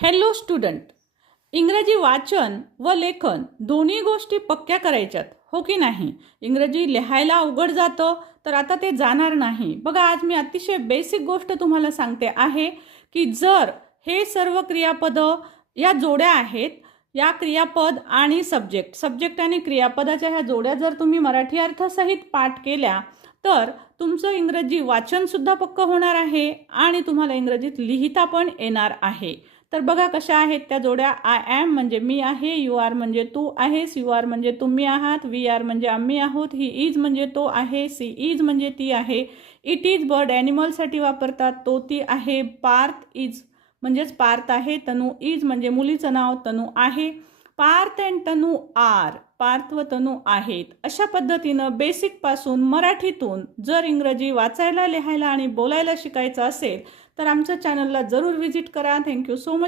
Hello student, इंग्रजी वाचन व लेखन दोन्ही गोष्टी पक्क्या करायच्यात, हो की नाही? इंग्रजी लिहायला अवघड जातं तर आता ते जाणार नाही. बघा, आज मी अतिशय बेसिक गोष्ट तुम्हाला सांगते आहे की जर हे सर्व क्रियापदं या जोड्या आहेत, या क्रियापद आणि सब्जेक्ट आणि क्रियापदाच्या ह्या जोड्या जर तुम्ही मराठी अर्थसहित पाठ केल्या तर तुमचं इंग्रजी वाचनसुद्धा पक्कं होणार आहे आणि तुम्हाला इंग्रजीत लिहिता पण येणार आहे. तर बघा कशा आहेत त्या जोड्या. आय ॲम म्हणजे मी आहे, यू आर म्हणजे तू आहेस, यू आर म्हणजे तुम्ही आहात, वी आर म्हणजे आम्ही आहोत, ही इज म्हणजे तो आहे, सी इज म्हणजे ती आहे, इट इज बर्ड ॲनिमलसाठी वापरतात, तो ती आहे, पार्थ इज म्हणजेच पार्थ आहे, तनू इज म्हणजे मुलीचं नाव तनू आहे, Parth and Tanu R, Parth व तनू आहेत. अशा पद्धतीनं बेसिकपासून मराठीतून जर इंग्रजी वाचायला लिहायला आणि बोलायला शिकायचं असेल तर आमच्या चॅनलला जरूर व्हिजिट करा. Thank you so much.